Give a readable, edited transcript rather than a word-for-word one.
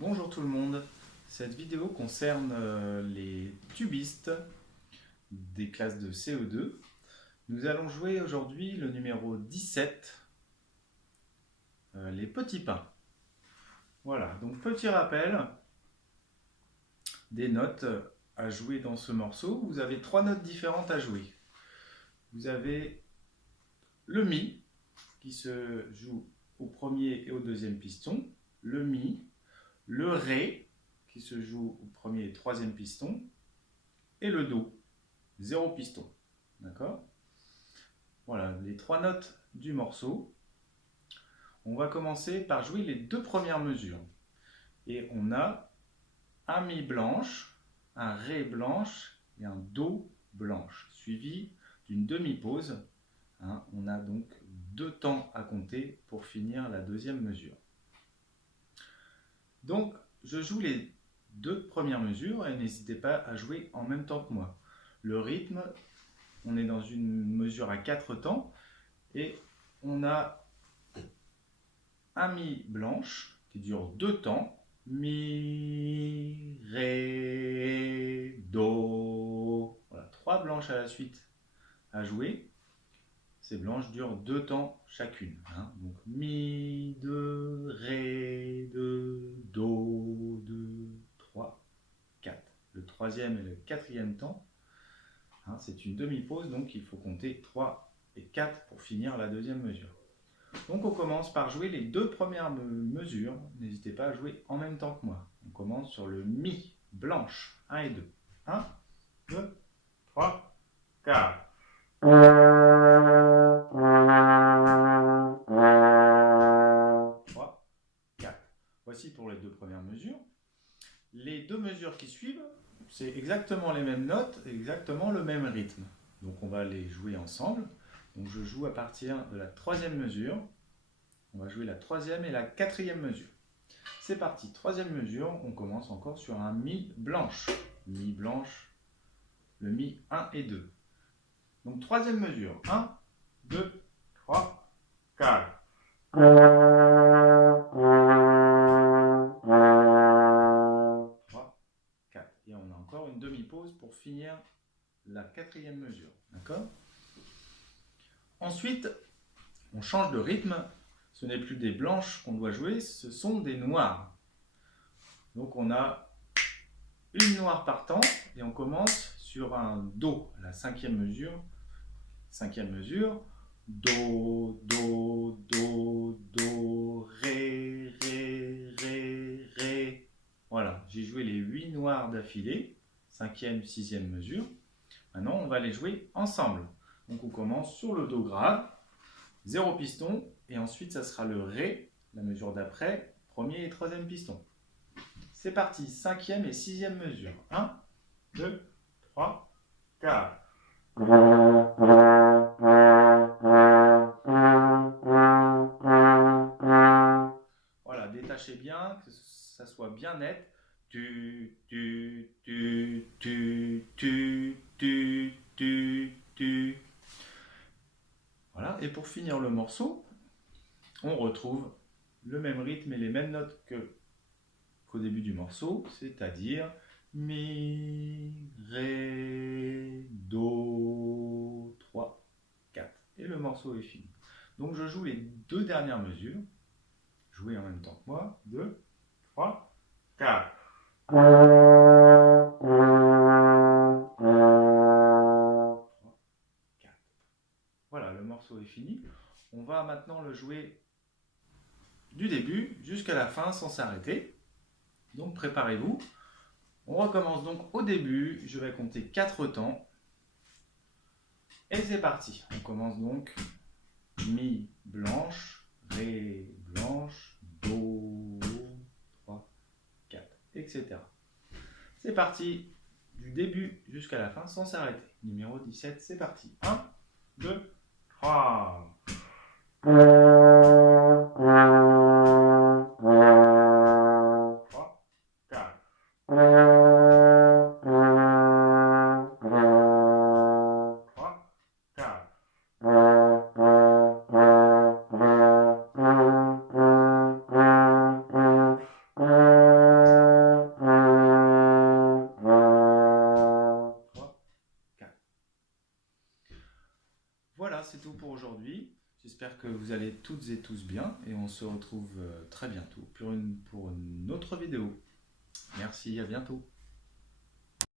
Bonjour tout le monde, cette vidéo concerne les tubistes des classes de CE2. Nous allons jouer aujourd'hui le numéro 17, les petits pains. Voilà, donc petit rappel des notes à jouer dans ce morceau. Vous avez 3 notes différentes à jouer. Vous avez le Mi qui se joue au premier et au deuxième piston, le Mi, le Ré qui se joue au premier et troisième piston, et le Do, 0 piston. D'accord? Voilà, les 3 notes du morceau. On va commencer par jouer les 2 premières mesures. Et on a un Mi blanche, un Ré blanche et un Do blanche, suivi d'une demi-pause. On a donc 2 temps à compter pour finir la deuxième mesure. Donc, je joue les 2 premières mesures et n'hésitez pas à jouer en même temps que moi. Le rythme, on est dans une mesure à 4 temps et on a un Mi blanche qui dure 2 temps. Mi, Ré, Do. Voilà, 3 blanches à la suite à jouer. Ces blanches durent 2 temps chacune. Donc Mi, 2, Ré, 2, Do, 2, 3, 4. Le troisième et le quatrième temps, c'est une demi-pause, donc il faut compter 3 et 4 pour finir la deuxième mesure. Donc on commence par jouer les 2 premières mesures. N'hésitez pas à jouer en même temps que moi. On commence sur le Mi blanche, 1 et 2. 1, 2, 3, 4. 3, 4. Voici pour les 2 premières mesures. Les 2 mesures qui suivent, c'est exactement les mêmes notes, exactement le même rythme. Donc on va les jouer ensemble. Donc je joue à partir de la 3e mesure. On va jouer la 3e et la 4e mesure. C'est parti, 3e mesure, on commence encore sur un Mi blanche. Mi blanche, le Mi 1 et 2. Donc 3e mesure, 1, 2, 3, 4. 3, 4. Et on a encore une demi-pause pour finir la 4e mesure. D'accord? Ensuite, on change de rythme. Ce n'est plus des blanches qu'on doit jouer, ce sont des noires. Donc on a une noire par temps et on commence sur un Do, la 5e mesure. 5e mesure, Do, Do, Do, Do, Ré, Ré, Ré, Ré. Voilà, j'ai joué les 8 noirs d'affilée, 5e, 6e mesure. Maintenant, on va les jouer ensemble. Donc on commence sur le Do grave, 0 piston, et ensuite ça sera le Ré, la mesure d'après, premier et troisième piston. C'est parti, 5e et 6e mesure. 1, 2, 3, 4. Voilà, détachez bien, que ça soit bien net. Tu, tu, tu, tu, tu, tu, tu, tu. Voilà, et pour finir le morceau, on retrouve le même rythme et les mêmes notes qu'au début du morceau, c'est-à-dire Mi, Ré, Do, 3, 4. Et le morceau est fini. Donc je joue les 2 dernières mesures. Jouez en même temps que moi. 2, 3, 4. Voilà, le morceau est fini. On va maintenant le jouer du début jusqu'à la fin sans s'arrêter. Donc préparez-vous. On recommence donc au début. Je vais compter 4 temps. Et c'est parti. On commence donc Mi blanche, Ré blanche, Do, 3, 4, etc. C'est parti du début jusqu'à la fin sans s'arrêter. Numéro 17, c'est parti. 1, 2, 3. 3, 4. 3, 4. 3, c'est tout pour aujourd'hui. J'espère que vous allez toutes et tous bien et on se retrouve très bientôt pour une autre vidéo. Merci, à bientôt.